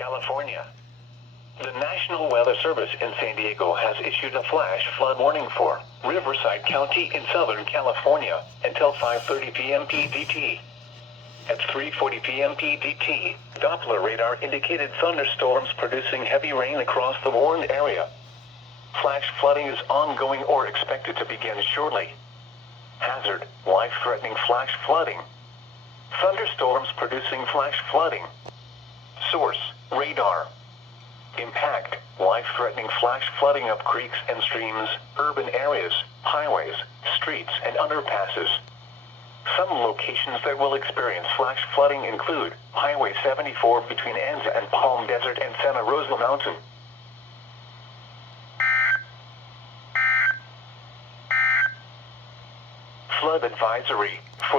California. The National Weather Service in San Diego has issued a flash flood warning for Riverside County in Southern California until 5:30 p.m. PDT. At 3:40 p.m. PDT, Doppler radar indicated thunderstorms producing heavy rain across the warned area. Flash flooding is ongoing or expected to begin shortly. Hazard: life-threatening flash flooding. Thunderstorms producing flash flooding. Source: radar. Impact: life-threatening flash flooding of creeks and streams, urban areas, highways, streets, and underpasses. Some locations that will experience flash flooding include Highway 74 between Anza and Palm Desert and Santa Rosa Mountain. Flood advisory for